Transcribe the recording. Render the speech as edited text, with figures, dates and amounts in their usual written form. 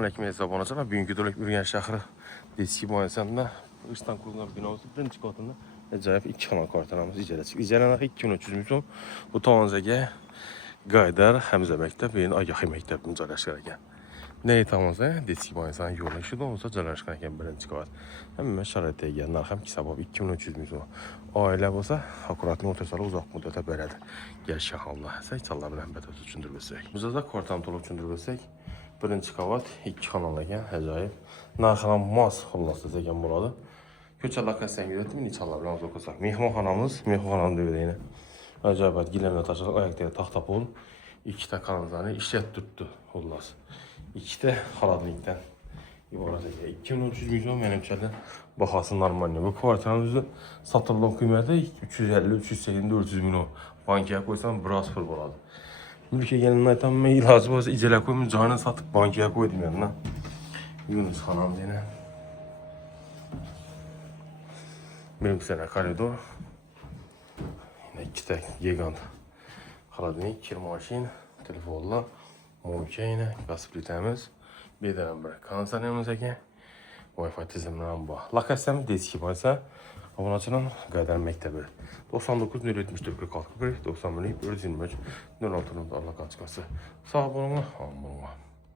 Selamünaleyküm hesabı olacaq. Bugünkü dölük Ürgən şəhəri Deski müayisəsində İstanbul kurulunun binası birinci katında acayip 2 kanal kvartalımız icra çıxır. İcra 2300 milyon. Bu Tavanzəgə Qaydar Həmzə məktəb və Agaxı məktəbinin cərəşqərəkən. Nəyi tamamsa Deski müayisəsinin yolu işi də olsa cərəşqərəkən birinci kat. Həmin şəraitə gələn narxım ki sabah 2300 milyon. Ailə olsa akuratlı ortasarı uzaq müddətə belədir. Gəlişən halına səy çallar bilən bətət üçündürülsək. Bizə də kvartam tolu üçündürülsək. Birinci kavat, 2 kanal ekan, acayip. Narxanan mas xullasız ekan buradı. Köçələr qəsən görətdim, neçə Allah bilən olsaq. Mehmanxanamız, mehmanxananın dövdəyinə. Acayip, giləmlə taşırıq, ayaqdaya taxta pol. 2 də kanallarını işlət tutdu, xullas. 2 də xaladlikdən ibarət ekan. 2300 milyon mənimçədən baxası normaldir. Bu kvartalın üzü satılığın qiyməti 350, 380, 400 milyon. Bankaya qoysan, biraz pul boladı. Mülkiyə gəlinən tam mən ilacı varsa icələ koyum, canı satıb bankaya koydum yanına. Yunus xanam deyənə. Benim sənə koridor. Yine 2 tək gigant. Xaladnik, kirmaşin, telefonla, moyka yine, qaz plitəmiz. Bir dənə bir konserimiz ekan. Wi-Fi tizimlənən bu. Lokasiyamız Deski varsa, abunəçinin Qaydar məktəbi. 99 074 46 91 123 06 Allah qaçqası. Sağ olun, amma.